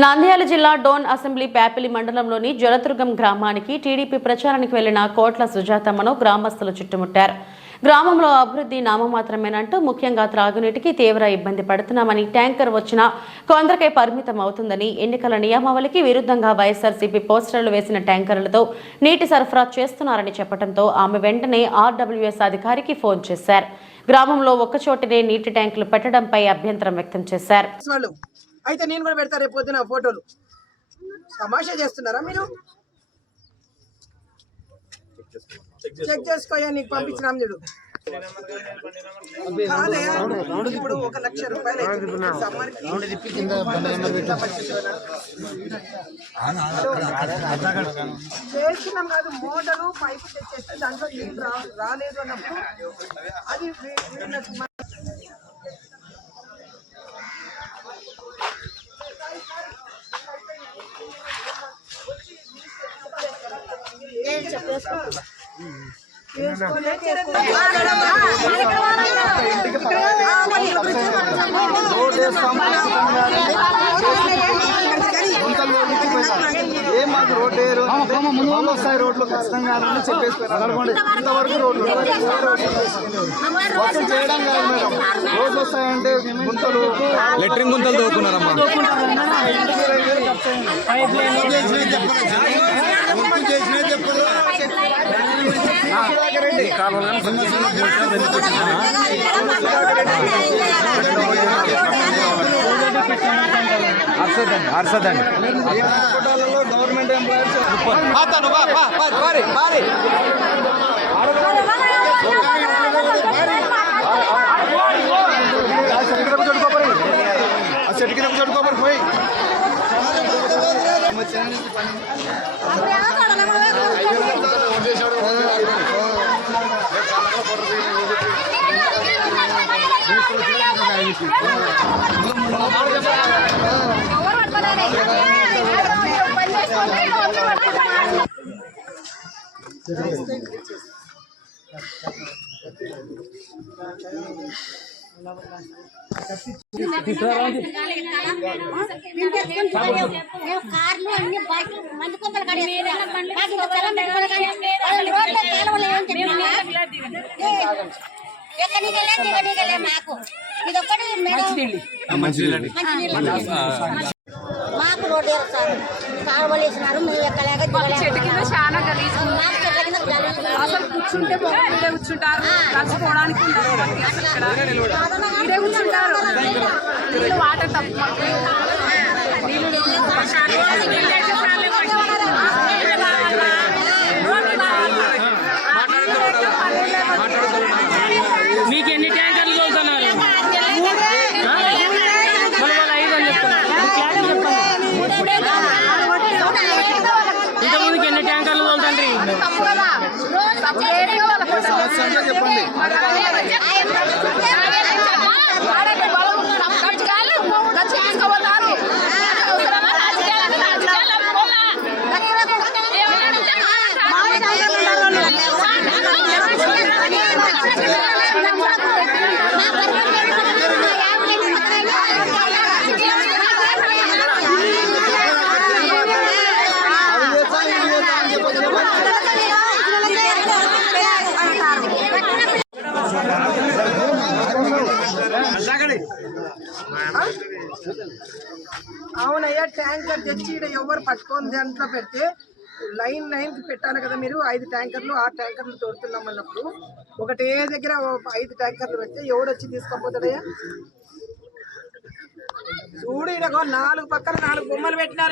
నంద్యాల జిల్లా డోన్ అసెంబ్లీ ప్యాపిలి మండలంలోని జలదుర్గం గ్రామానికి టీడీపీ ప్రచారానికి వెళ్లిన కోట్ల సుజాతమ్మను గ్రామస్తులు చుట్టుముట్టారు. గ్రామంలో అభివృద్ధి నామమాత్రమేనంటూ ముఖ్యంగా త్రాగునీటికి తీవ్ర ఇబ్బంది పడుతున్నామని, ట్యాంకర్ వచ్చినా కొందరికే పరిమితం అవుతుందని, ఎన్నికల నియమావళికి విరుద్ధంగా వైఎస్ఆర్సీపీ పోస్టర్లు వేసిన ట్యాంకర్లతో నీటి సరఫరా చేస్తున్నారని చెప్పడంతో ఆమె వెంటనే ఆర్డబ్ల్యూఎస్ అధికారికి ఫోన్ చేశారు. గ్రామంలో ఒక్కచోటనే నీటి ట్యాంకులు పెట్టడంపై అభ్యంతరం వ్యక్తం చేశారు. అయితే నేను కూడా పెడతా రేపు పొద్దున ఫోటోలు. తమాషా చేస్తున్నారా మీరు? చెక్ చేసుకోయా, నీకు పంపించినాం చూడు. ఇప్పుడు 1 లక్ష రూపాయలు చేస్తున్నాం కాదు, మోటారు పైపు తెచ్చేస్తే దాంట్లో నీళ్ళు రాలేదు అన్నప్పుడు అది మాకు రోడ్డు వస్తాయి, రోడ్లు ఖచ్చితంగా చెప్పేసి ఇంతవరకు రోడ్లు చేయడం కాదు మేడం. రోడ్లు వస్తాయంటే గుంతలు, లెట్రిన్ గుంతలు తోకున్నారమ్మా. అర్సదండి గవర్నమెంట్ ఎంప్లాయీస్ చడుకోపరి పోయి మాకు రోడ్డు సార్ కాలువలు వేసినారు, మేము ఎక్కలేక చెట్టు కింద చాలా గలీజ్ అసలు కూర్చుంటే కూర్చుంటారు, కలిసిపోవడానికి కూర్చుంటారు. వాటర్ తప్పు మీకు ఎన్ని ట్యాంకర్లు తోలుతున్నారు? ఇంతకుముందుకు ఎన్ని ట్యాంకర్లు తోలుతండ్రి? చెప్పండి. అవునయ్యా, ట్యాంకర్ తెచ్చి ఇక్కడ ఎవరు పట్టుకొని దాంట్లో పెడితే లైన్ కి పెట్టాలి కదా. మీరు 5 ట్యాంకర్లు 6 ట్యాంకర్లు తోడుతున్నాం అన్నప్పుడు ఒకటే దగ్గర 5 ట్యాంకర్లు పెడితే ఎవడొచ్చి తీసుకోపోతాడయ్యా? చూడు, ఇక్కడ 4 పక్కన 4 బొమ్మలు పెట్టినారు.